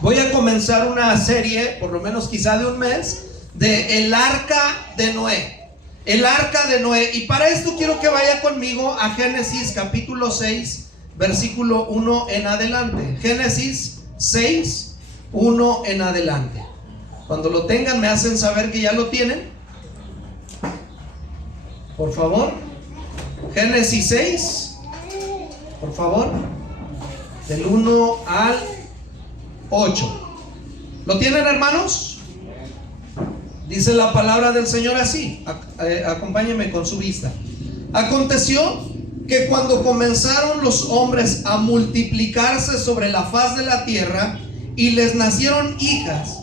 Voy a comenzar una serie, por lo menos quizá de un mes, de el arca de Noé. El arca de Noé. Y para esto quiero que vaya conmigo a Génesis capítulo 6, versículo 1 en adelante. Génesis 6, 1 en adelante. Cuando lo tengan me hacen saber que ya lo tienen, por favor. Génesis 6, por favor, del 1 al 8. ¿Lo tienen, hermanos? Dice la palabra del Señor así. Acompáñenme con su vista. Aconteció que cuando comenzaron los hombres a multiplicarse sobre la faz de la tierra y les nacieron hijas,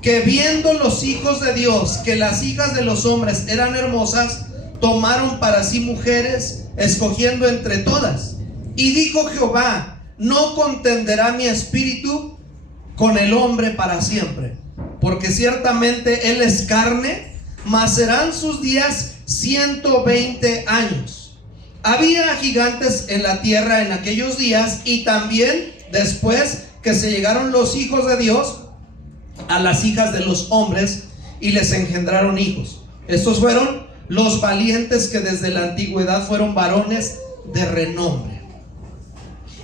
que viendo los hijos de Dios que las hijas de los hombres eran hermosas, tomaron para sí mujeres, escogiendo entre todas. Y dijo Jehová: no contenderá mi espíritu con el hombre para siempre, porque ciertamente él es carne, mas serán sus días 120 años. Había gigantes en la tierra en aquellos días, y también después que se llegaron los hijos de Dios a las hijas de los hombres, y les engendraron hijos. Estos fueron los valientes que desde la antigüedad fueron varones de renombre.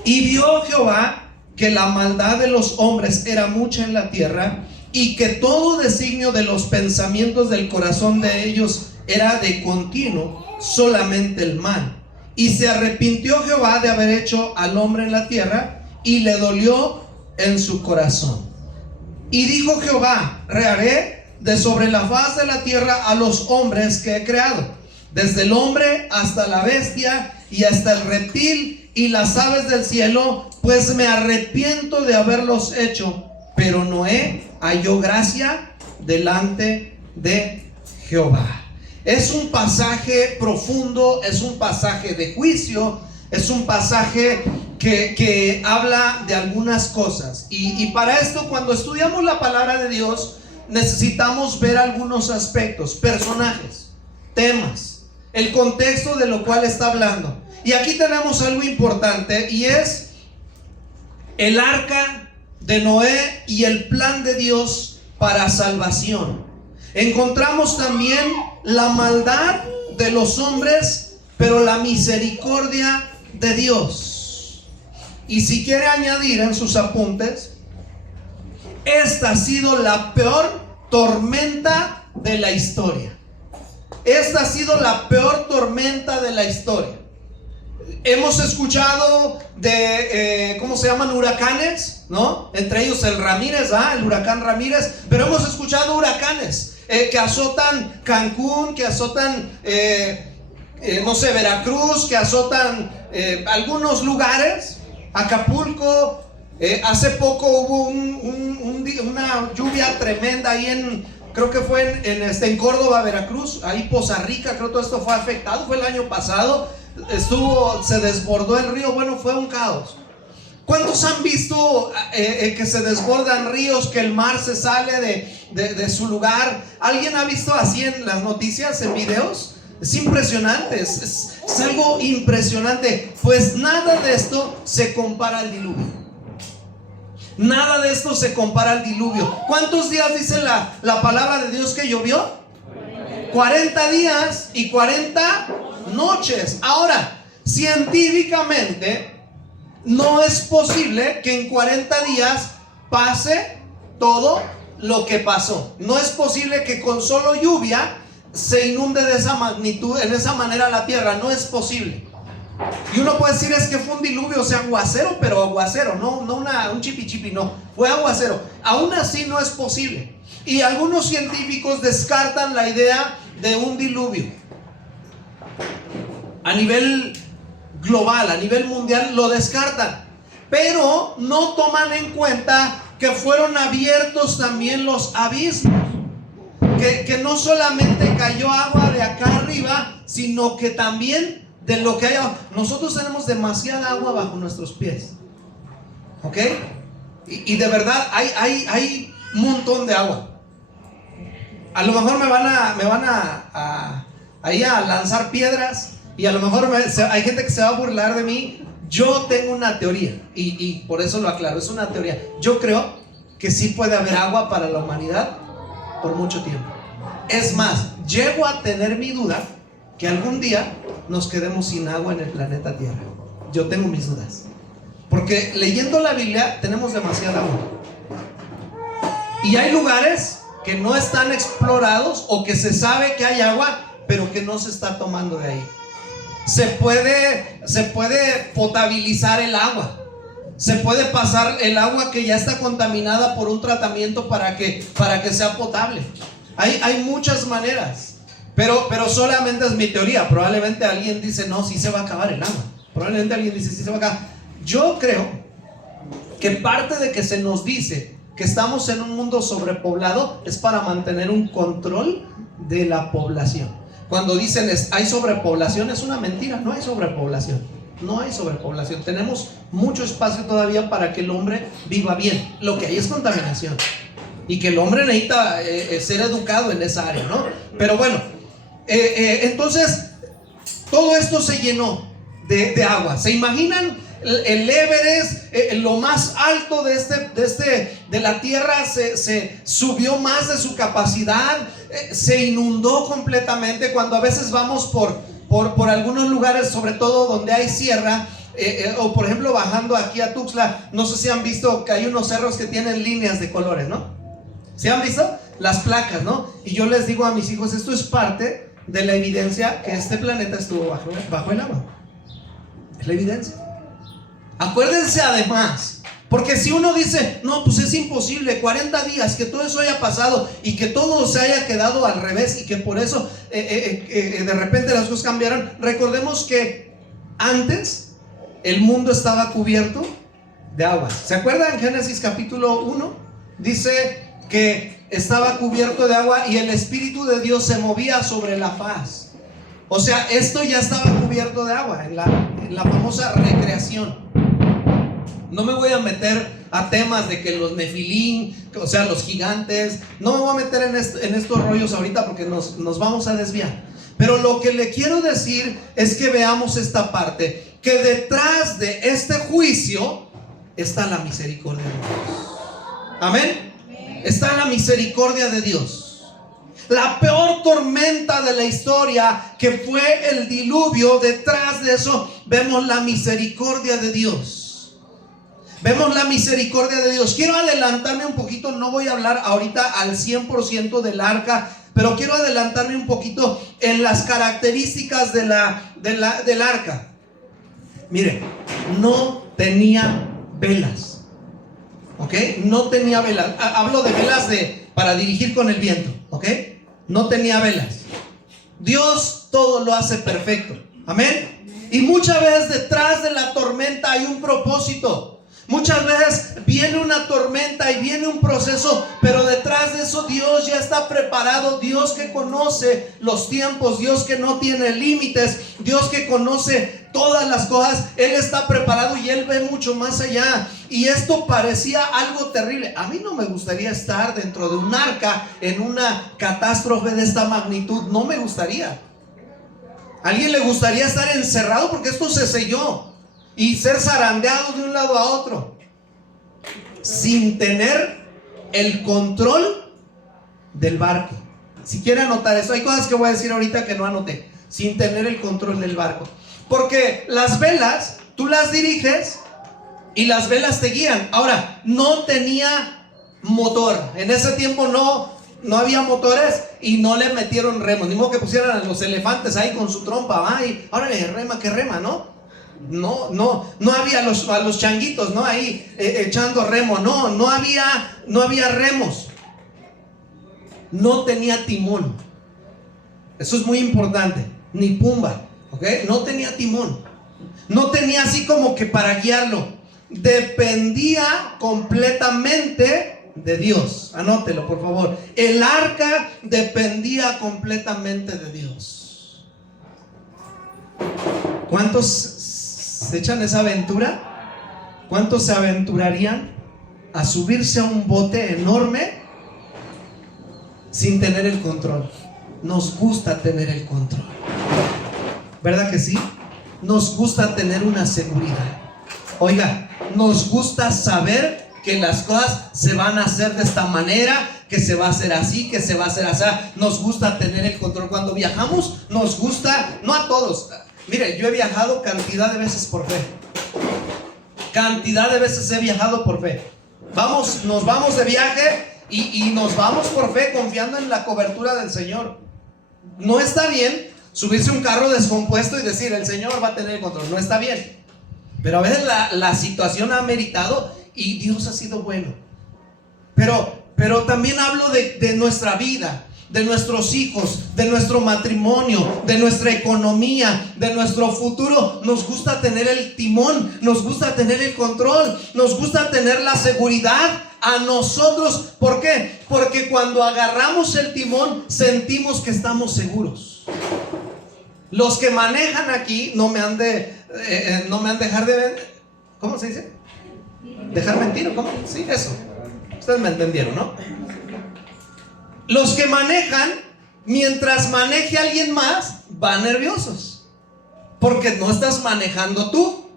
Y vio Jehová que la maldad de los hombres era mucha en la tierra, y que todo designio de los pensamientos del corazón de ellos era de continuo solamente el mal. Y se arrepintió Jehová de haber hecho al hombre en la tierra, y le dolió en su corazón. Y dijo Jehová: reharé de sobre la faz de la tierra a los hombres que he creado, desde el hombre hasta la bestia y hasta el reptil y las aves del cielo, pues me arrepiento de haberlos hecho. Pero Noé halló gracia delante de Jehová. Es un pasaje profundo, es un pasaje de juicio, es un pasaje que habla de algunas cosas. Y para esto, cuando estudiamos la palabra de Dios, necesitamos ver algunos aspectos, personajes, temas, el contexto de lo cual está hablando. Y aquí tenemos algo importante, y es el arca de Noé y el plan de Dios para salvación. Encontramos también la maldad de los hombres, pero la misericordia de Dios. Y si quiere añadir en sus apuntes, esta ha sido la peor tormenta de la historia. Esta ha sido la peor tormenta de la historia. Hemos escuchado de, ¿cómo se llaman? Huracanes, ¿no? Entre ellos el Ramírez, el huracán Ramírez. Pero hemos escuchado huracanes que azotan Cancún, que azotan, no sé, Veracruz, que azotan algunos lugares, Acapulco. Hace poco hubo una lluvia tremenda ahí creo que fue en Córdoba, Veracruz, ahí Poza Rica, creo que todo esto fue afectado, fue el año pasado. Se desbordó el río, bueno, fue un caos. ¿Cuántos han visto que se desbordan ríos, que el mar se sale de su lugar? ¿Alguien ha visto así en las noticias, en videos? Es impresionante, es algo impresionante. Pues nada de esto se compara al diluvio. Nada de esto se compara al diluvio. ¿Cuántos días dice la palabra de Dios que llovió? 40 días y 40 noches. Ahora, científicamente no es posible que en 40 días pase todo lo que pasó. No es posible que con solo lluvia se inunde de esa magnitud, en esa manera la tierra. No es posible. Y uno puede decir, es que fue un diluvio, o sea, aguacero, pero aguacero, no un chipi, no, fue aguacero. Aún así no es posible. Y algunos científicos descartan la idea de un diluvio. A nivel global, a nivel mundial, lo descartan. Pero no toman en cuenta que fueron abiertos también los abismos. Que no solamente cayó agua de acá arriba, sino que también de lo que hay abajo. Nosotros tenemos demasiada agua bajo nuestros pies, ¿ok? Y de verdad hay un montón de agua. A lo mejor me van a lanzar piedras, y a lo mejor hay gente que se va a burlar de mí. Yo tengo una teoría, y por eso lo aclaro, es una teoría. Yo creo que sí puede haber agua para la humanidad por mucho tiempo. Es más, llego a tener mi duda que algún día nos quedemos sin agua en el planeta Tierra. Yo tengo mis dudas, porque leyendo la Biblia tenemos demasiada agua. Y hay lugares que no están explorados o que se sabe que hay agua, pero que no se está tomando de ahí. Se puede potabilizar el agua. Se puede pasar el agua que ya está contaminada por un tratamiento para que sea potable. Hay muchas maneras, pero solamente es mi teoría. Probablemente alguien dice, no, sí se va a acabar el agua. Probablemente alguien dice, sí se va a acabar. Yo creo que parte de que se nos dice que estamos en un mundo sobrepoblado es para mantener un control de la población. Cuando dicen hay sobrepoblación, es una mentira. No hay sobrepoblación. No hay sobrepoblación. Tenemos mucho espacio todavía para que el hombre viva bien. Lo que hay es contaminación. Y que el hombre necesita ser educado en esa área, ¿no? Pero bueno, entonces todo esto se llenó de agua. ¿Se imaginan? El Everest, lo más alto de la tierra, se subió más de su capacidad, se inundó completamente. Cuando a veces vamos por algunos lugares, sobre todo donde hay sierra, o por ejemplo bajando aquí a Tuxtla, no sé si han visto que hay unos cerros que tienen líneas de colores, ¿no? ¿Sí han visto? Las placas, ¿no? Y yo les digo a mis hijos, esto es parte de la evidencia que este planeta estuvo bajo el agua. Es la evidencia. Acuérdense además, porque si uno dice, no, pues es imposible, 40 días, que todo eso haya pasado y que todo se haya quedado al revés y que por eso de repente las cosas cambiaron. Recordemos que antes el mundo estaba cubierto de agua. ¿Se acuerdan? Génesis capítulo 1 dice que estaba cubierto de agua y el Espíritu de Dios se movía sobre la faz. O sea, esto ya estaba cubierto de agua en la famosa recreación. No me voy a meter a temas de que los nefilín, o sea, los gigantes. No me voy a meter en estos rollos ahorita porque nos vamos a desviar. Pero lo que le quiero decir es que veamos esta parte, que detrás de este juicio está la misericordia de Dios. Amén. Está la misericordia de Dios. La peor tormenta de la historia, que fue el diluvio, detrás de eso vemos la misericordia de Dios. Vemos la misericordia de Dios. Quiero adelantarme un poquito. No voy a hablar ahorita al 100% del arca, pero quiero adelantarme un poquito en las características del arca. Mire, no tenía velas. ¿Ok? No tenía velas. Hablo de velas para dirigir con el viento. ¿Ok? No tenía velas. Dios todo lo hace perfecto. Amén. Y muchas veces detrás de la tormenta hay un propósito. Muchas veces viene una tormenta y viene un proceso, pero detrás de eso Dios ya está preparado. Dios que conoce los tiempos, Dios que no tiene límites, Dios que conoce todas las cosas. Él está preparado y Él ve mucho más allá. Y esto parecía algo terrible. A mí no me gustaría estar dentro de un arca en una catástrofe de esta magnitud. No me gustaría. ¿A alguien le gustaría estar encerrado? Porque esto se selló. Y ser zarandeado de un lado a otro sin tener el control del barco. Si quiere anotar eso, hay cosas que voy a decir ahorita que no anoté. Sin tener el control del barco. Porque las velas, tú las diriges y las velas te guían. Ahora, no tenía motor. En ese tiempo no había motores y no le metieron remos. Ni modo que pusieran a los elefantes ahí con su trompa. Ay, órale, rema que rema, ¿no? No había a los changuitos, ¿no? Ahí echando remo. No había remos. No tenía timón. Eso es muy importante. Ni pumba, ¿ok? No tenía timón. No tenía así como que para guiarlo. Dependía completamente de Dios. Anótelo, por favor. El arca dependía completamente de Dios. ¿Cuántos se echan esa aventura? ¿Cuántos se aventurarían a subirse a un bote enorme sin tener el control? Nos gusta tener el control, ¿verdad que sí? Nos gusta tener una seguridad. Oiga, nos gusta saber que las cosas se van a hacer de esta manera, que se va a hacer así, que se va a hacer así. Nos gusta tener el control cuando viajamos, nos gusta, no a todos. Mire, yo he viajado cantidad de veces por fe. Cantidad de veces he viajado por fe. Nos vamos de viaje y nos vamos por fe, confiando en la cobertura del Señor. No está bien subirse a un carro descompuesto y decir, el Señor va a tener el control. No está bien. Pero a veces la situación ha meritado y Dios ha sido bueno. Pero también hablo de nuestra vida, de nuestros hijos, de nuestro matrimonio, de nuestra economía, de nuestro futuro. Nos gusta tener el timón, nos gusta tener el control, nos gusta tener la seguridad a nosotros. ¿Por qué? Porque cuando agarramos el timón sentimos que estamos seguros. Los que manejan aquí no me han de dejar de, ¿cómo se dice? Dejar mentir, ¿cómo? Sí, eso. Ustedes me entendieron, ¿no? Los que manejan, mientras maneje alguien más, van nerviosos, porque no estás manejando tú.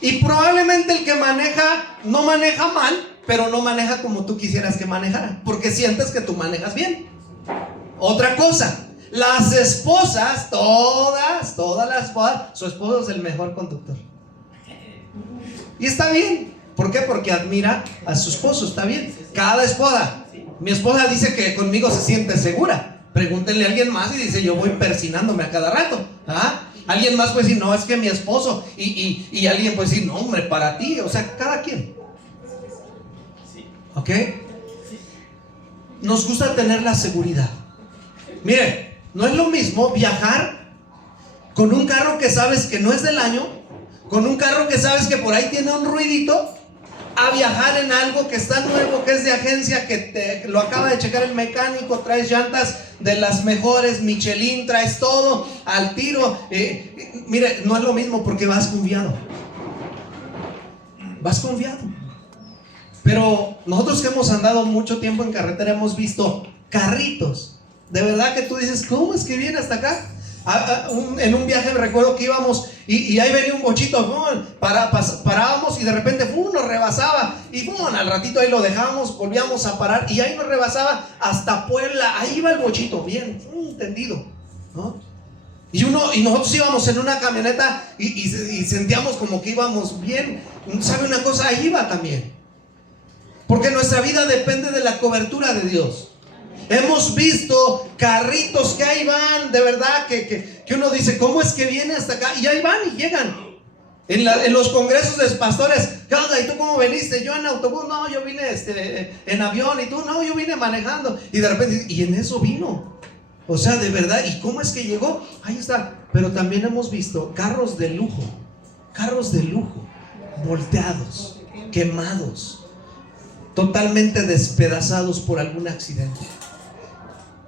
Y probablemente el que maneja no maneja mal, pero no maneja como tú quisieras que manejara, porque sientes que tú manejas bien. Otra cosa, las esposas, todas las esposas, su esposo es el mejor conductor. Y está bien. ¿Por qué? Porque admira a su esposo, está bien. Cada esposa, mi esposa dice que conmigo se siente segura. Pregúntenle a alguien más y dice, yo voy persinándome a cada rato. ¿Ah? Alguien más puede decir, no, es que mi esposo. Y alguien puede decir, no, hombre, para ti. O sea, cada quien. ¿Ok? Nos gusta tener la seguridad. Mire, no es lo mismo viajar con un carro que sabes que no es del año, con un carro que sabes que por ahí tiene un ruidito, a viajar en algo que está nuevo, que es de agencia, que te lo acaba de checar el mecánico, traes llantas de las mejores, Michelin, traes todo al tiro. Mire, no es lo mismo porque vas confiado. Vas confiado. Pero nosotros que hemos andado mucho tiempo en carretera hemos visto carritos. De verdad que tú dices, ¿cómo es que viene hasta acá? En un viaje me recuerdo que íbamos y ahí venía un bochito, parábamos y de repente nos rebasaba y al ratito ahí lo dejábamos, volvíamos a parar y ahí nos rebasaba hasta Puebla. Ahí iba el bochito, bien tendido, ¿no? Y nosotros íbamos en una camioneta y sentíamos como que íbamos bien. ¿Sabe una cosa? Ahí iba también, porque nuestra vida depende de la cobertura de Dios. Hemos visto carritos que ahí van, de verdad, que uno dice, ¿cómo es que viene hasta acá? Y ahí van y llegan. En los congresos de pastores, ¿qué onda? ¿Y tú cómo viniste? Yo en autobús, no, yo vine en avión. Y tú, no, yo vine manejando. Y de repente, y en eso vino. O sea, de verdad, ¿y cómo es que llegó? Ahí está. Pero también hemos visto carros de lujo, volteados, quemados, totalmente despedazados por algún accidente.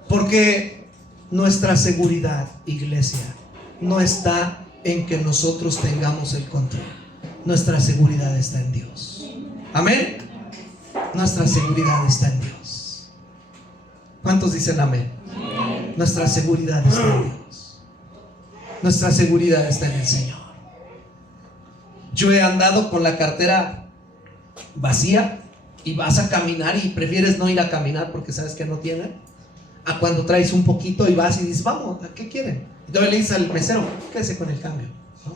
Porque nuestra seguridad, iglesia, no está en que nosotros tengamos el control. Nuestra seguridad está en Dios. Amén. Nuestra seguridad está en Dios. ¿Cuántos dicen amén? Nuestra seguridad está en Dios. Nuestra seguridad está en el Señor. Yo he andado con la cartera vacía y vas a caminar y prefieres no ir a caminar porque sabes que no tienen, a cuando traes un poquito y vas y dices, vamos, ¿a qué quieren? Entonces le dices al mesero, quédese con el cambio, ¿no?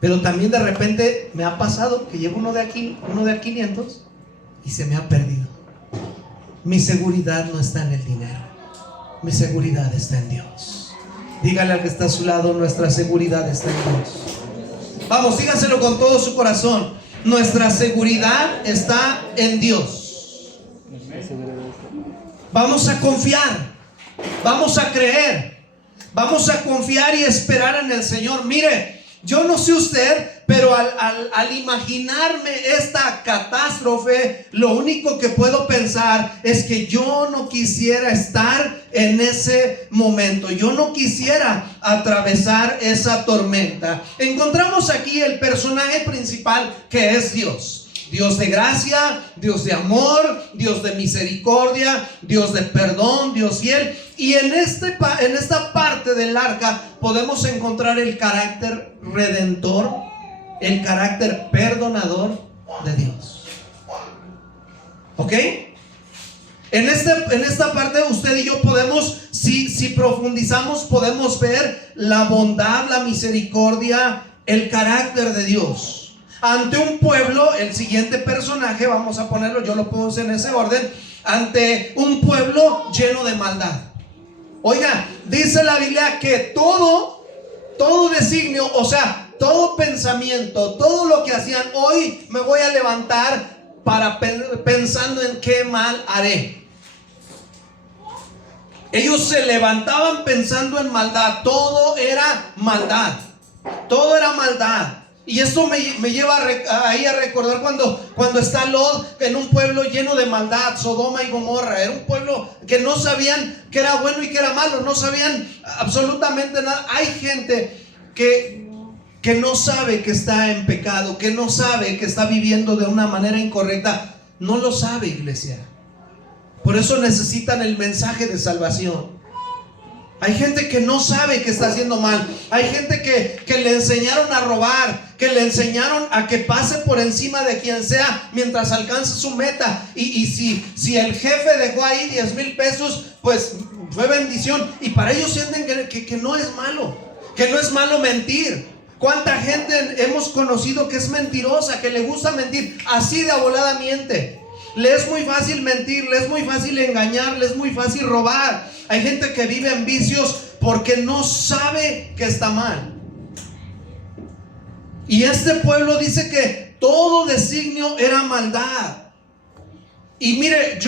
Pero también de repente me ha pasado que llevo uno de aquí, uno de a 500 y se me ha perdido. Mi seguridad no está en el dinero, mi seguridad está en Dios. Dígale al que está a su lado, nuestra seguridad está en Dios. Vamos, dígaselo con todo su corazón. Nuestra seguridad está en Dios. Vamos a confiar, vamos a creer, vamos a confiar y esperar en el Señor. Mire, yo no sé usted, pero al imaginarme esta catástrofe, lo único que puedo pensar es que yo no quisiera estar en ese momento. Yo no quisiera atravesar esa tormenta. Encontramos aquí el personaje principal, que es Dios. Dios de gracia, Dios de amor, Dios de misericordia, Dios de perdón, Dios fiel. Y en esta parte del arca podemos encontrar el carácter redentor, el carácter perdonador de Dios. ¿Ok? En esta parte usted y yo podemos, si profundizamos, podemos ver la bondad, la misericordia, el carácter de Dios. Ante un pueblo, el siguiente personaje, vamos a ponerlo, yo lo puse en ese orden, ante un pueblo lleno de maldad. Oiga, dice la Biblia que todo designio, o sea, todo pensamiento, todo lo que hacían, hoy me voy a levantar pensando en qué mal haré. Ellos se levantaban pensando en maldad. Todo era maldad. Todo era maldad. Y esto me lleva ahí a recordar cuando está Lot en un pueblo lleno de maldad, Sodoma y Gomorra. Era un pueblo que no sabían qué era bueno y qué era malo. No sabían absolutamente nada. Hay gente que no sabe que está en pecado, que no sabe que está viviendo de una manera incorrecta. No lo sabe, iglesia. Por eso necesitan el mensaje de salvación. Hay gente que no sabe que está haciendo mal. Hay gente que le enseñaron a robar, que le enseñaron a que pase por encima de quien sea mientras alcance su meta. Y si el jefe dejó ahí 10,000 pesos, pues fue bendición. Y para ellos sienten que no es malo, que no es malo mentir. ¿Cuánta gente hemos conocido que es mentirosa, que le gusta mentir? Así de avolada miente. Le es muy fácil mentir, le es muy fácil engañar, le es muy fácil robar. Hay gente que vive en vicios porque no sabe que está mal. Y este pueblo dice que todo designio era maldad. Y mire,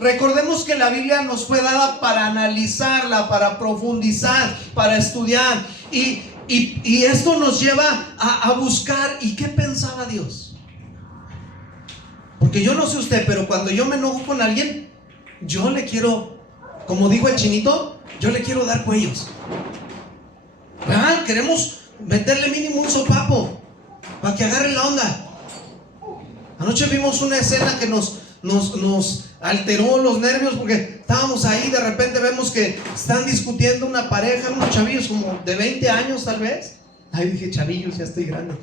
recordemos que la Biblia nos fue dada para analizarla, para profundizar, para estudiar. Y esto nos lleva a buscar. ¿Y qué pensaba Dios? Porque yo no sé usted, pero cuando yo me enojo con alguien, yo le quiero, como dijo el chinito, yo le quiero dar cuellos. Queremos meterle mínimo un sopapo para que agarre la onda. Anoche vimos una escena que nos alteró los nervios porque estábamos ahí. De repente vemos que están discutiendo una pareja, unos chavillos como de 20 años tal vez. Ay, dije chavillos, ya estoy grande.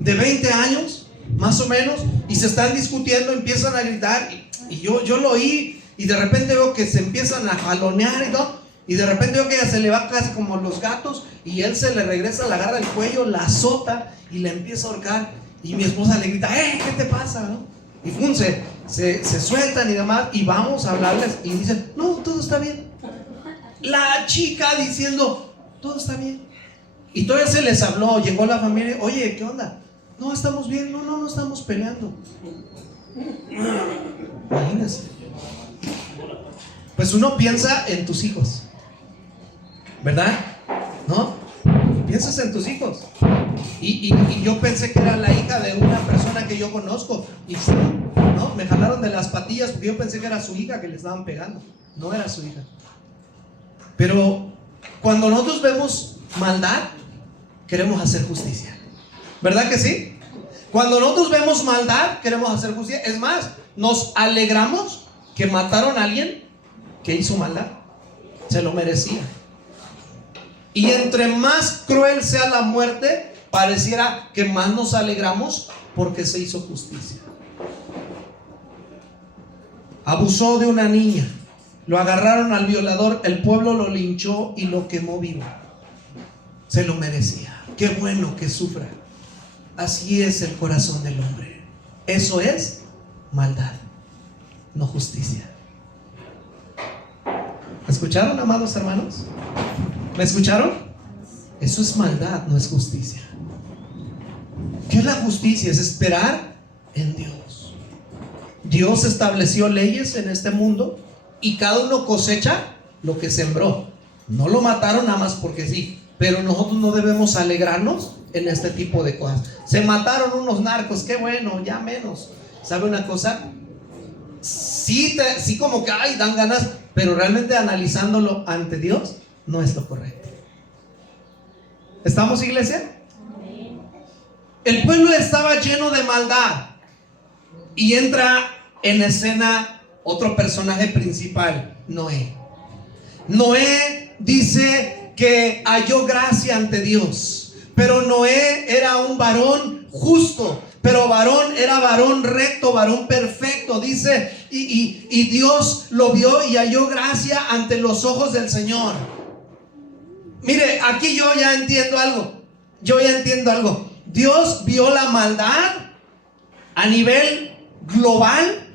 De 20 años más o menos, y se están discutiendo, empiezan a gritar, y yo lo oí, y de repente veo que se empiezan a jalonear y todo, y de repente veo que ella se le va casi como los gatos, y él se le regresa, le agarra el cuello, la azota y le empieza a ahorcar, y mi esposa le grita, ¿qué te pasa? ¿No? Y se sueltan y demás, y vamos a hablarles, y dicen, no, todo está bien. La chica diciendo, todo está bien. Y todavía se les habló, llegó la familia, oye, ¿qué onda? No, estamos bien, no estamos peleando. Imagínense. Pues uno piensa en tus hijos, ¿verdad? ¿No? Piensas en tus hijos. Y yo pensé que era la hija de una persona que yo conozco. Y sí, ¿no? Me jalaron de las patillas porque yo pensé que era su hija que le estaban pegando. No era su hija. Pero cuando nosotros vemos maldad, queremos hacer justicia. ¿Verdad que sí? Cuando nosotros vemos maldad, queremos hacer justicia. Es más, nos alegramos que mataron a alguien que hizo maldad. Se lo merecía. Y entre más cruel sea la muerte, pareciera que más nos alegramos porque se hizo justicia. Abusó de una niña, lo agarraron al violador, el pueblo lo linchó y lo quemó vivo. Se lo merecía. Qué bueno que sufra. Así es el corazón del hombre. Eso es maldad, no justicia. ¿Me escucharon, amados hermanos? ¿Me escucharon? Eso es maldad, no es justicia. ¿Qué es la justicia? Es esperar en Dios. Dios estableció leyes en este mundo y cada uno cosecha lo que sembró. No lo mataron nada más porque sí, pero nosotros no debemos alegrarnos en este tipo de cosas. Se mataron unos narcos, qué bueno, ya menos. ¿Sabe una cosa? Sí como que dan ganas, pero realmente analizándolo ante Dios no es lo correcto. ¿Estamos, iglesia? El pueblo estaba lleno de maldad y entra en escena otro personaje principal, Noé. Noé dice que halló gracia ante Dios. Pero Noé era un varón justo. Pero varón era varón recto, varón perfecto, dice, y Dios lo vio y halló gracia ante los ojos del Señor. Mire, aquí yo ya entiendo algo. Dios vio la maldad a nivel global.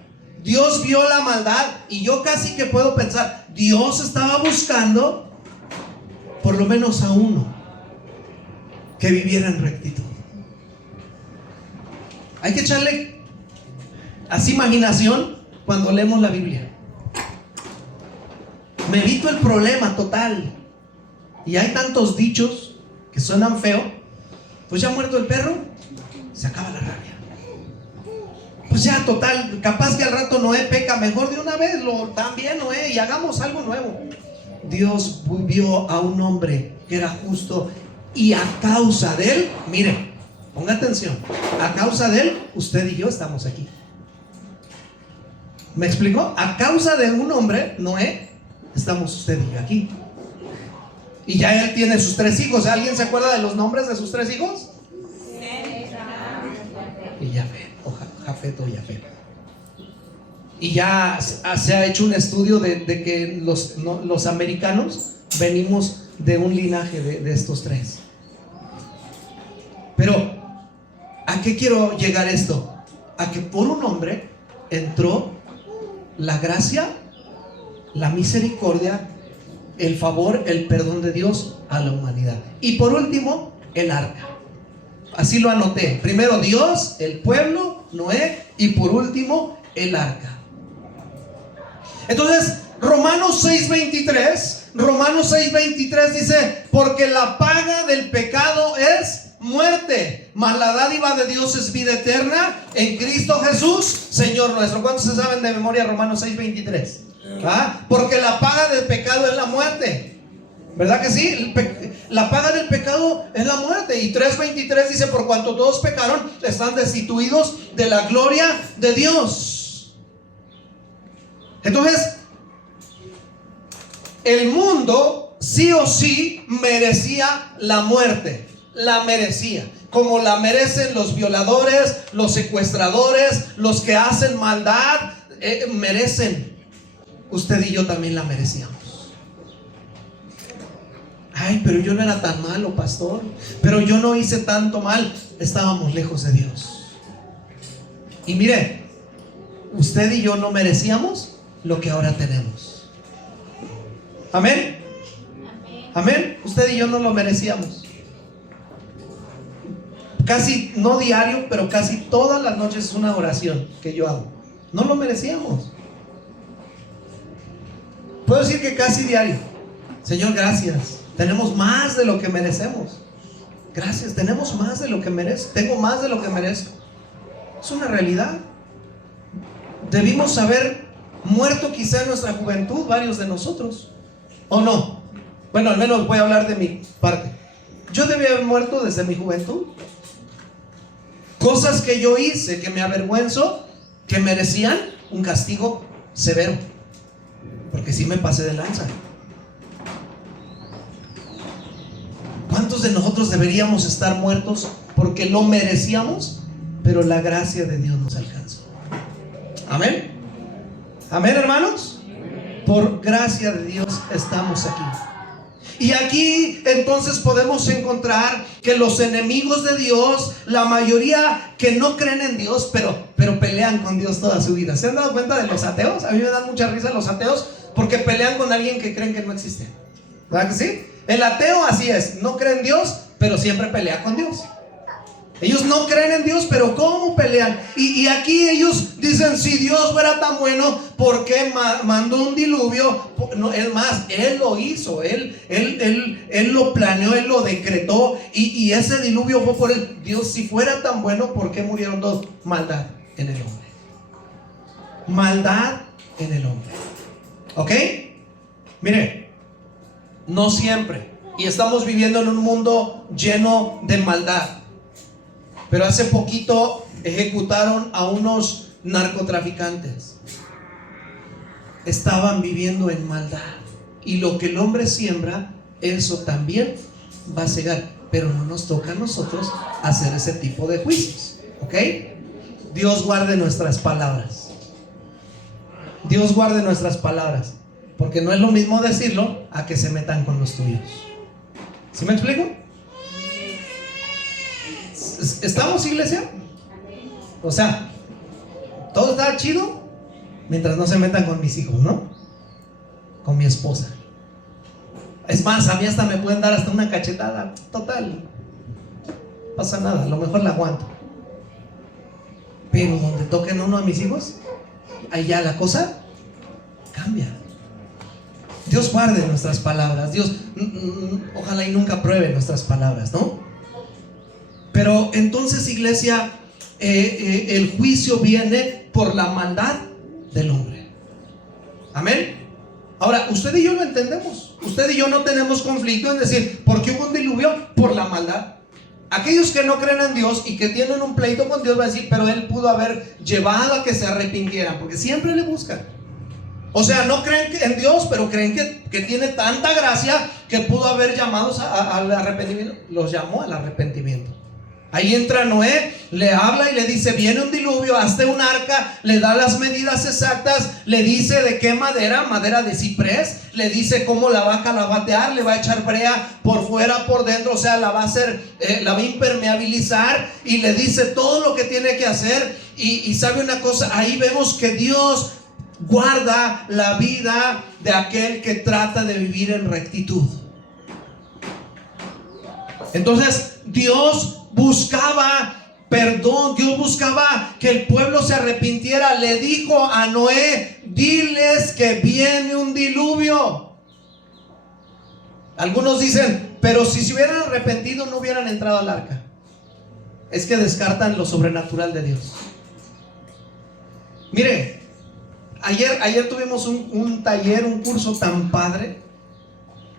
Dios vio la maldad y yo casi que puedo pensar, Dios estaba buscando por lo menos a uno que viviera en rectitud. Hay que echarle así imaginación cuando leemos la Biblia. Me evito el problema total. Y hay tantos dichos que suenan feo. Pues ya muerto el perro, se acaba la rabia. Pues ya total, capaz que al rato Noé peca, mejor de una vez también Noé y hagamos algo nuevo. Dios vio a un hombre que era justo y a causa de él, mire, ponga atención, a causa de él, usted y yo estamos aquí. ¿Me explicó? A causa de un hombre, Noé, estamos usted y yo aquí. Y ya él tiene sus 3 hijos. ¿Alguien se acuerda de los nombres de sus 3 hijos? Y Jafet o Jafet. Y ya se ha hecho un estudio de que los americanos venimos de un linaje de estos 3. Pero ¿a qué quiero llegar esto? A que por un hombre entró la gracia, la misericordia, el favor, el perdón de Dios a la humanidad. Y por último, el arca. Así lo anoté. Primero Dios, el pueblo, Noé, y por último el arca. Entonces, Romanos 6:23 dice: porque la paga del pecado es muerte, mas la dádiva de Dios es vida eterna en Cristo Jesús, Señor nuestro. ¿Cuántos se saben de memoria Romanos 6:23? Porque la paga del pecado es la muerte, ¿verdad que sí? La paga del pecado es la muerte. Y 3:23 dice: por cuanto todos pecaron, están destituidos de la gloria de Dios. Entonces, el mundo sí o sí merecía la muerte. La merecía, como la merecen los violadores, los secuestradores, los que hacen maldad, merecen. Usted y yo también la merecíamos. Ay, pero yo no era tan malo, pastor. Pero yo no hice tanto mal. Estábamos lejos de Dios. Y mire, usted y yo no merecíamos lo que ahora tenemos. Amén. Amén. Usted y yo no lo merecíamos. Casi, no diario, pero casi todas las noches es una oración que yo hago. No lo merecíamos. Puedo decir que casi diario: Señor, gracias. Tenemos más de lo que merecemos. Gracias, tenemos más de lo que merezco. Tengo más de lo que merezco. Es una realidad. Debimos haber muerto quizá en nuestra juventud, varios de nosotros. ¿O no? Bueno, al menos voy a hablar de mi parte. Yo debí haber muerto desde mi juventud. Cosas que yo hice que me avergüenzo, que merecían un castigo severo, porque sí me pasé de lanza. ¿Cuántos de nosotros deberíamos estar muertos porque lo merecíamos, pero la gracia de Dios nos alcanzó? Amén. Amén, hermanos. Por gracia de Dios estamos aquí. Y aquí entonces podemos encontrar que los enemigos de Dios, la mayoría que no creen en Dios, pero pelean con Dios toda su vida. ¿Se han dado cuenta de los ateos? A mí me dan mucha risa los ateos, porque pelean con alguien que creen que no existe. ¿Verdad que sí? El ateo así es, no cree en Dios, pero siempre pelea con Dios. Ellos no creen en Dios, pero ¿cómo pelean? Y aquí ellos dicen: si Dios fuera tan bueno, ¿por qué mandó un diluvio? No, es más, Él lo hizo, Él lo planeó, Él lo decretó, y ese diluvio fue por Él. Dios, si fuera tan bueno, ¿por qué murieron todos? Maldad en el hombre. Maldad en el hombre. ¿Ok? Mire, no siempre. Y estamos viviendo en un mundo lleno de maldad. Pero hace poquito ejecutaron a unos narcotraficantes. Estaban viviendo en maldad. Y lo que el hombre siembra, eso también va a cegar. Pero no nos toca a nosotros hacer ese tipo de juicios. ¿Ok? Dios guarde nuestras palabras. Dios guarde nuestras palabras. Porque no es lo mismo decirlo a que se metan con los tuyos. ¿Sí me explico? ¿Estamos, iglesia? O sea, todo está chido mientras no se metan con mis hijos, ¿no? Con mi esposa. Es más, a mí hasta me pueden dar hasta una cachetada. Total, no pasa nada, a lo mejor la aguanto. Pero donde toquen uno a mis hijos, ahí ya la cosa cambia. Dios guarde nuestras palabras. Dios, ojalá y nunca pruebe nuestras palabras, ¿no? Pero entonces, iglesia, el juicio viene por la maldad del hombre. Amén. Ahora, usted y yo lo entendemos. Usted y yo no tenemos conflicto en decir, ¿por qué hubo un diluvio? Por la maldad. Aquellos que no creen en Dios y que tienen un pleito con Dios van a decir, pero Él pudo haber llevado a que se arrepintieran, porque siempre le buscan. O sea, no creen en Dios, pero creen que tiene tanta gracia que pudo haber llamado al arrepentimiento. Los llamó al arrepentimiento. Ahí entra Noé, le habla y le dice, viene un diluvio, hazte un arca, le da las medidas exactas, le dice de qué madera, madera de ciprés, le dice cómo la va a calabatear, le va a echar brea por fuera, por dentro, o sea, la va a hacer, la va a impermeabilizar, y le dice todo lo que tiene que hacer. Y sabe una cosa, ahí vemos que Dios guarda la vida de aquel que trata de vivir en rectitud. Entonces Dios buscaba perdón, Dios buscaba que el pueblo se arrepintiera. Le dijo a Noé, diles que viene un diluvio. Algunos dicen, pero si se hubieran arrepentido no hubieran entrado al arca. Es que descartan lo sobrenatural de Dios. Mire, ayer tuvimos un taller, un curso tan padre,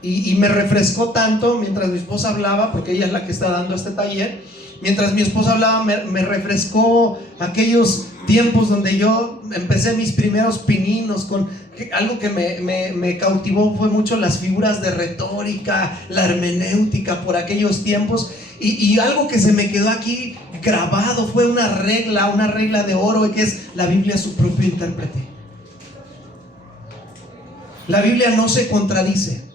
y me refrescó tanto mientras mi esposa hablaba, porque ella es la que está dando este taller. Mientras mi esposa hablaba, me refrescó aquellos tiempos donde yo empecé mis primeros pininos con algo que me cautivó. Fue mucho las figuras de retórica, la hermenéutica por aquellos tiempos, y algo que se me quedó aquí grabado fue una regla de oro, que es la Biblia su propio intérprete. La Biblia no se contradice.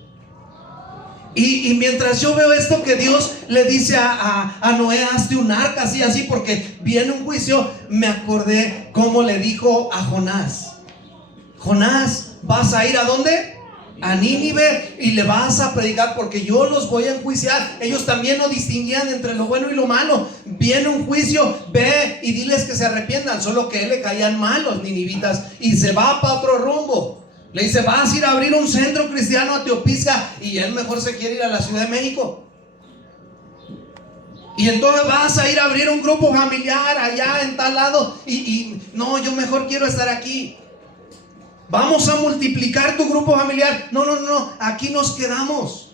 Y mientras yo veo esto, que Dios le dice a Noé, hazte un arca, así, porque viene un juicio, me acordé cómo le dijo a Jonás. Jonás, vas a ir ¿a dónde? A Nínive, y le vas a predicar, porque yo los voy a enjuiciar. Ellos también no distinguían entre lo bueno y lo malo. Viene un juicio, ve y diles que se arrepientan. Solo que a él le caían mal los ninivitas, y se va para otro rumbo. Le dice, vas a ir a abrir un centro cristiano a Teopisca, y él mejor se quiere ir a la Ciudad de México. Y entonces vas a ir a abrir un grupo familiar allá en tal lado, y no, yo mejor quiero estar aquí. Vamos a multiplicar tu grupo familiar. No, aquí nos quedamos.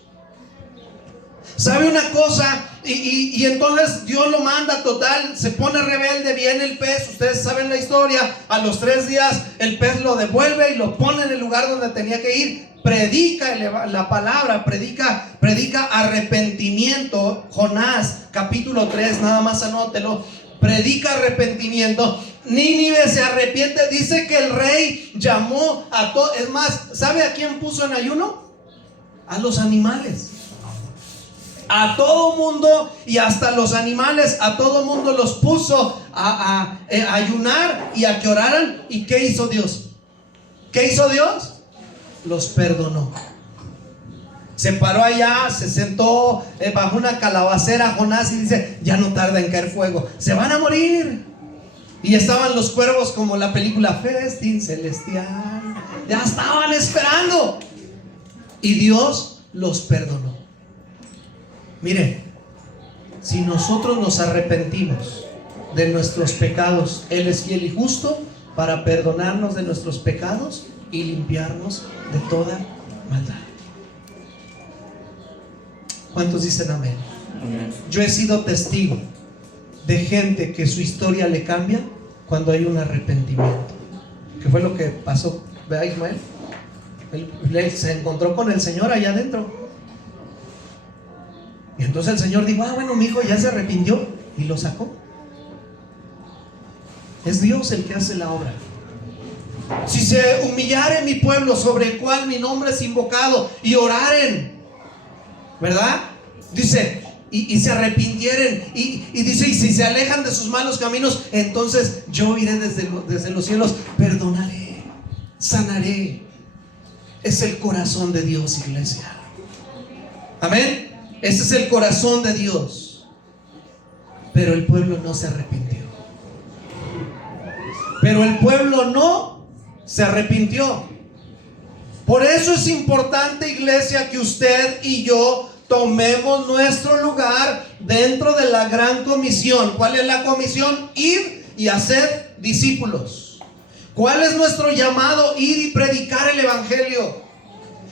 ¿Sabe una cosa? Y entonces Dios lo manda, total, se pone rebelde, viene el pez. Ustedes saben la historia. A los 3 días el pez lo devuelve y lo pone en el lugar donde tenía que ir. Predica la palabra, predica arrepentimiento. Jonás capítulo 3, nada más anótelo. Predica arrepentimiento. Nínive se arrepiente. Dice que el rey llamó a todos. Es más, ¿sabe a quién puso en ayuno? A los animales. A todo mundo, y hasta los animales, a todo mundo los puso a ayunar y a que oraran. ¿Y qué hizo Dios? ¿Qué hizo Dios? Los perdonó. Se paró allá, se sentó bajo una calabacera Jonás y dice, ya no tarda en caer fuego, se van a morir. Y estaban los cuervos, como la película Festín Celestial, ya estaban esperando, y Dios los perdonó. Mire, si nosotros nos arrepentimos de nuestros pecados, Él es fiel y justo para perdonarnos de nuestros pecados y limpiarnos de toda maldad. ¿Cuántos dicen amén? Amén. Yo he sido testigo de gente que su historia le cambia cuando hay un arrepentimiento. ¿Qué fue lo que pasó? ¿Ve a Ismael? Él se encontró con el Señor allá adentro. Y entonces el Señor dijo, bueno, mi hijo ya se arrepintió, y lo sacó. Es Dios el que hace la obra. Si se humillare mi pueblo, sobre el cual mi nombre es invocado, y oraren, ¿verdad? Dice, y se arrepintieren, y dice, y si se alejan de sus malos caminos, entonces yo iré desde los cielos, perdonaré, sanaré. Es el corazón de Dios, iglesia. Amén. Ese es el corazón de Dios. Pero el pueblo no se arrepintió. Pero el pueblo no se arrepintió. Por eso es importante, iglesia, que usted y yo tomemos nuestro lugar dentro de la gran comisión. ¿Cuál es la comisión? Ir y hacer discípulos. ¿Cuál es nuestro llamado? Ir y predicar el evangelio.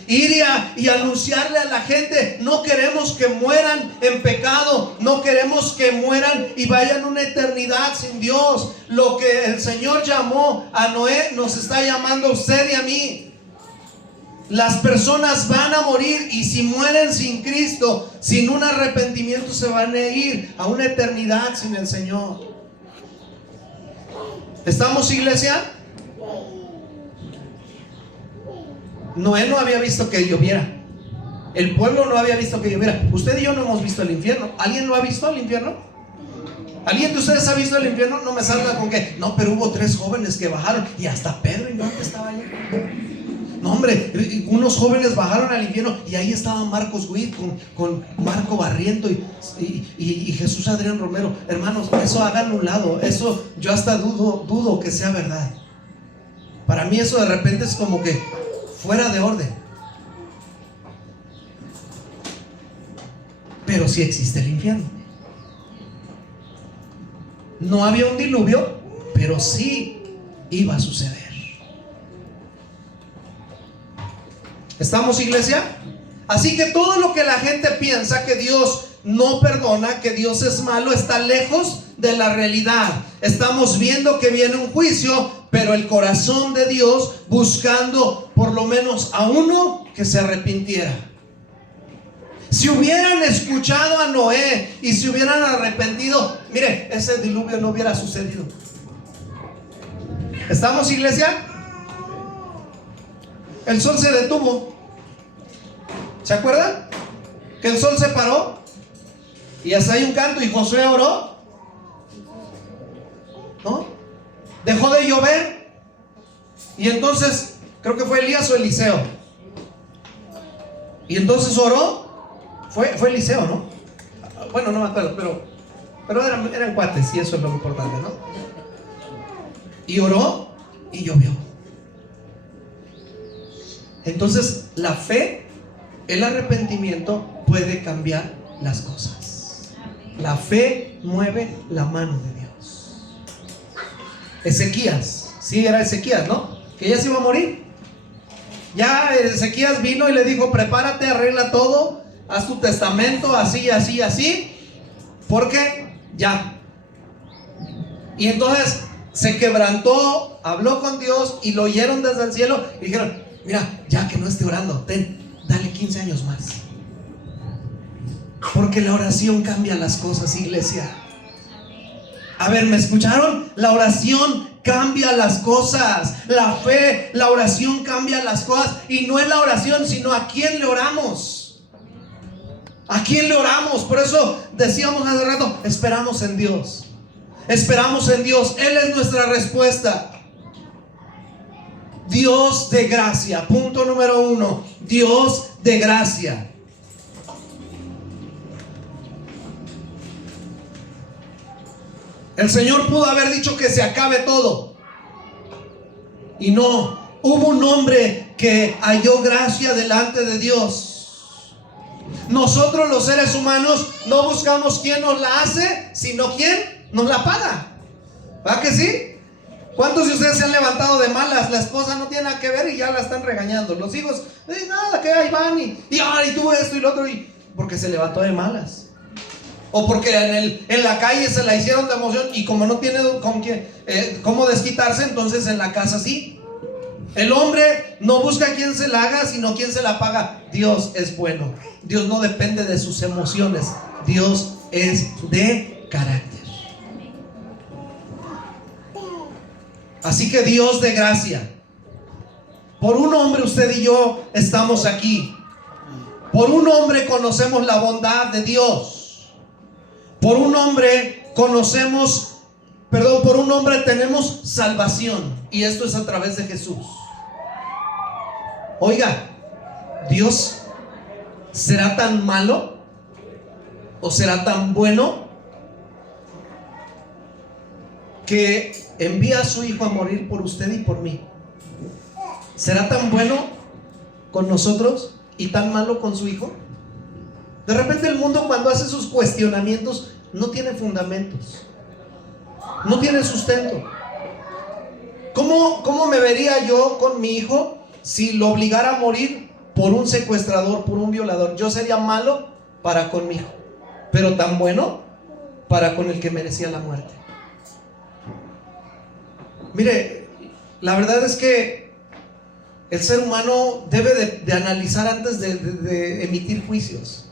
Ir y anunciarle a la gente. No queremos que mueran en pecado. No queremos que mueran y vayan una eternidad sin Dios. Lo que el Señor llamó a Noé, nos está llamando a usted y a mí. Las personas van a morir, y si mueren sin Cristo, sin un arrepentimiento, se van a ir a una eternidad sin el Señor. ¿Estamos, iglesia? Noé no había visto que lloviera. El pueblo no había visto que lloviera. Usted y yo no hemos visto el infierno. ¿Alguien lo ha visto, el infierno? ¿Alguien de ustedes ha visto el infierno? No me salga con que no, pero hubo 3 jóvenes que bajaron, y hasta Pedro y no estaba allí. No, hombre, unos jóvenes bajaron al infierno, y ahí estaba Marcos Witt con Marco Barriento y Jesús Adrián Romero. Hermanos, eso hagan un lado. Eso yo hasta dudo que sea verdad. Para mí eso de repente es como que fuera de orden. Pero sí existe el infierno. No había un diluvio, pero sí iba a suceder. ¿Estamos, iglesia? Así que todo lo que la gente piensa que Dios no perdona, que Dios es malo, está lejos de la realidad. Estamos viendo que viene un juicio, pero el corazón de Dios buscando por lo menos a uno que se arrepintiera. Si hubieran escuchado a Noé y se hubieran arrepentido, mire, ese diluvio no hubiera sucedido. ¿Estamos, iglesia? El sol se detuvo. ¿Se acuerdan? Que el sol se paró y hasta hay un canto, y Josué oró, ¿no? Dejó de llover, y entonces creo que fue Elías o Eliseo, y entonces oró. Fue Eliseo, ¿no? Bueno, no me acuerdo, pero eran cuates, y eso es lo importante, ¿no? Y oró y llovió. Entonces la fe, el arrepentimiento puede cambiar las cosas. La fe mueve la mano de Dios. Ezequías, sí, era Ezequías, ¿no? Que ya se iba a morir. Ya Ezequías vino y le dijo: prepárate, arregla todo, haz tu testamento, así, así, así, porque ya. Y entonces se quebrantó, habló con Dios, y lo oyeron desde el cielo y dijeron: mira, ya que no esté orando, dale 15 años más. Porque la oración cambia las cosas, iglesia. A ver, ¿me escucharon? La oración cambia las cosas. La fe, la oración cambia las cosas. Y no es la oración, sino a quién le oramos. ¿A quién le oramos? Por eso decíamos hace rato, esperamos en Dios. Esperamos en Dios. Él es nuestra respuesta. Dios de gracia. Punto número 1. Dios de gracia. El Señor pudo haber dicho que se acabe todo, y no. Hubo un hombre que halló gracia delante de Dios. Nosotros los seres humanos no buscamos quién nos la hace, sino quién nos la paga. ¿Va que sí? ¿Cuántos de ustedes se han levantado de malas? La esposa no tiene nada que ver y ya la están regañando. Los hijos, nada, que ahí van y tú esto y lo otro, porque se levantó de malas. O porque en la calle se la hicieron de emoción, y como no tiene con quién, cómo desquitarse, entonces en la casa sí. El hombre no busca quién se la haga, sino quién se la paga. Dios es bueno. Dios no depende de sus emociones. Dios es de carácter. Así que Dios de gracia, por un hombre usted y yo estamos aquí. Por un hombre conocemos la bondad de Dios. Por un hombre por un hombre tenemos salvación. Y esto es a través de Jesús. Oiga, ¿Dios será tan malo o será tan bueno que envía a su Hijo a morir por usted y por mí? ¿Será tan bueno con nosotros y tan malo con su Hijo? De repente el mundo, cuando hace sus cuestionamientos, no tiene fundamentos, no tiene sustento. ¿Cómo me vería yo con mi hijo si lo obligara a morir por un secuestrador, por un violador? Yo sería malo para con mi hijo, pero tan bueno para con el que merecía la muerte. Mire, la verdad es que el ser humano debe de analizar antes de emitir juicios.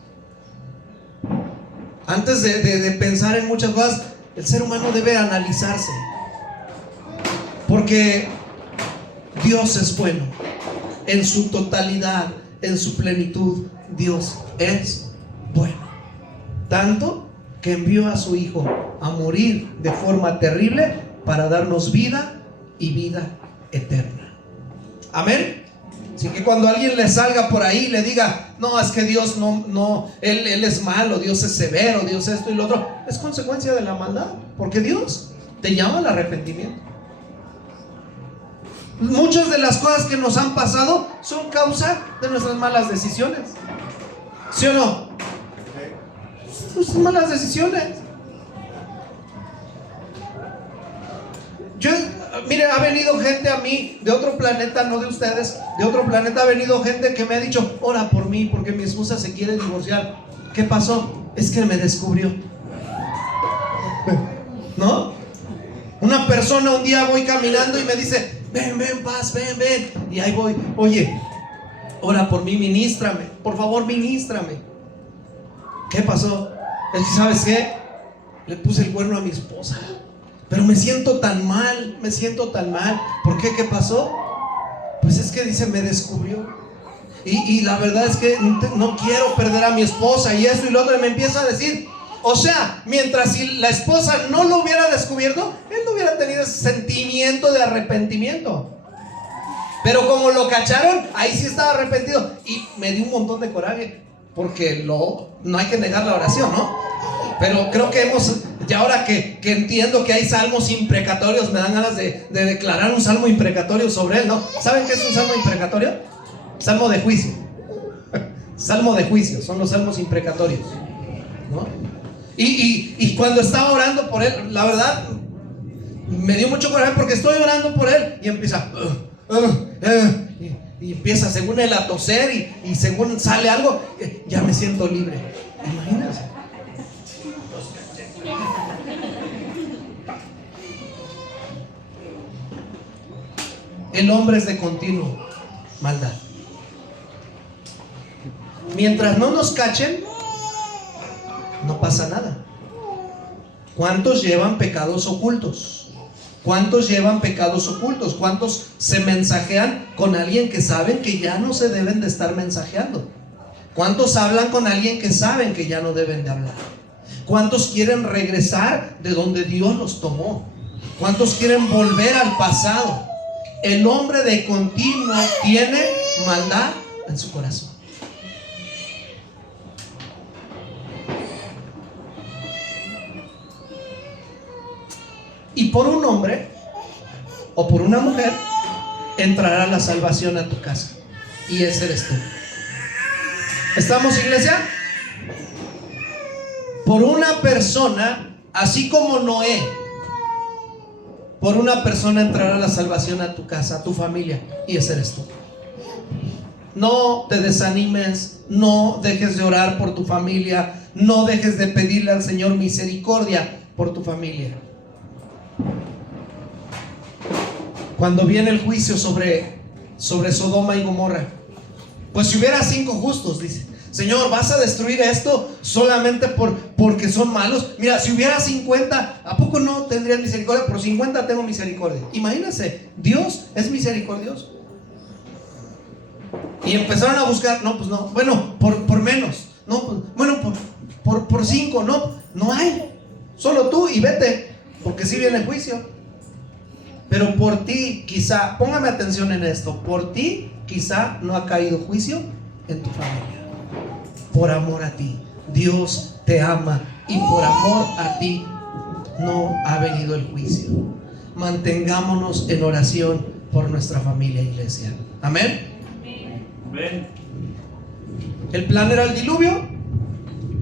Antes de pensar en muchas cosas, el ser humano debe analizarse. Porque Dios es bueno. En su totalidad, en su plenitud, Dios es bueno. Tanto que envió a su Hijo a morir de forma terrible para darnos vida y vida eterna. Amén. Así que cuando alguien le salga por ahí y le diga, no, es que Dios él es malo, Dios es severo, Dios esto y lo otro, es consecuencia de la maldad, porque Dios te llama al arrepentimiento. Muchas de las cosas que nos han pasado son causa de nuestras malas decisiones. ¿Sí o no? Nuestras malas decisiones. Mire, ha venido gente a mí de otro planeta, no de ustedes, de otro planeta ha venido gente que me ha dicho, ora por mí porque mi esposa se quiere divorciar. ¿Qué pasó? Es que me descubrió. ¿No? Una persona, un día voy caminando y me dice, ven, Paz, ven. Y ahí voy, oye, ora por mí, ministrame, por favor, ministrame. ¿Qué pasó? Es que, ¿sabes qué? Le puse el cuerno a mi esposa. Pero me siento tan mal. ¿Por qué? ¿Qué pasó? Pues es que dice, me descubrió. Y la verdad es que no quiero perder a mi esposa y esto y lo otro. Y me empieza a decir, o sea, mientras si la esposa no lo hubiera descubierto, él no hubiera tenido ese sentimiento de arrepentimiento. Pero como lo cacharon, ahí sí estaba arrepentido. Y me dio un montón de coraje, porque no hay que negar la oración, ¿no? Pero creo que ya ahora que entiendo que hay salmos imprecatorios, me dan ganas de declarar un salmo imprecatorio sobre él, ¿no? ¿Saben qué es un salmo imprecatorio? Salmo de juicio. Salmo de juicio, son los salmos imprecatorios, ¿no? Y cuando estaba orando por él, la verdad, me dio mucho coraje porque estoy orando por él y empieza y empieza según él a toser y según sale algo, ya me siento libre. Imagínense. El hombre es de continuo maldad. Mientras no nos cachen, no pasa nada. ¿Cuántos llevan pecados ocultos? ¿Cuántos llevan pecados ocultos? ¿Cuántos se mensajean con alguien que saben que ya no se deben de estar mensajeando? ¿Cuántos hablan con alguien que saben que ya no deben de hablar? ¿Cuántos quieren regresar de donde Dios los tomó? ¿Cuántos quieren volver al pasado? El hombre de continuo tiene maldad en su corazón. Y por un hombre o por una mujer entrará la salvación a tu casa. Y ese eres tú. ¿Estamos, iglesia? Por una persona, así como Noé, por una persona entrará la salvación a tu casa, a tu familia. Y ese eres tú. No te desanimes, no dejes de orar por tu familia, no dejes de pedirle al Señor misericordia por tu familia. Cuando viene el juicio sobre Sodoma y Gomorra, pues si hubiera 5 justos, dice, Señor, ¿vas a destruir esto solamente porque son malos? Mira, si hubiera 50, ¿a poco no tendrías misericordia? Por 50 tengo misericordia. Imagínense, Dios es misericordioso. Y empezaron a buscar, no, pues no, bueno, por menos, no, pues, bueno, por 5, no hay. Solo tú y vete, porque si viene el juicio. Pero por ti quizá, póngame atención en esto, por ti quizá no ha caído juicio en tu familia. Por amor a ti, Dios te ama y por amor a ti no ha venido el juicio. Mantengámonos en oración por nuestra familia, iglesia. Amén. Amén. El plan era el diluvio,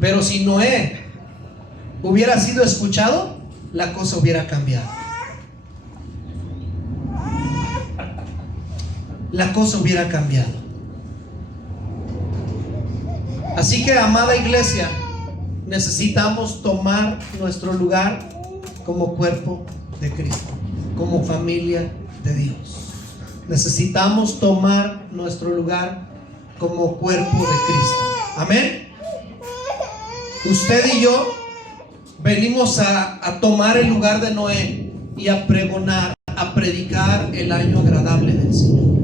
pero si Noé hubiera sido escuchado, la cosa hubiera cambiado. La cosa hubiera cambiado. Así que, amada iglesia, necesitamos tomar nuestro lugar como cuerpo de Cristo, como familia de Dios. Necesitamos tomar nuestro lugar como cuerpo de Cristo. Amén. Usted y yo venimos a tomar el lugar de Noé y a pregonar, a predicar el año agradable del Señor.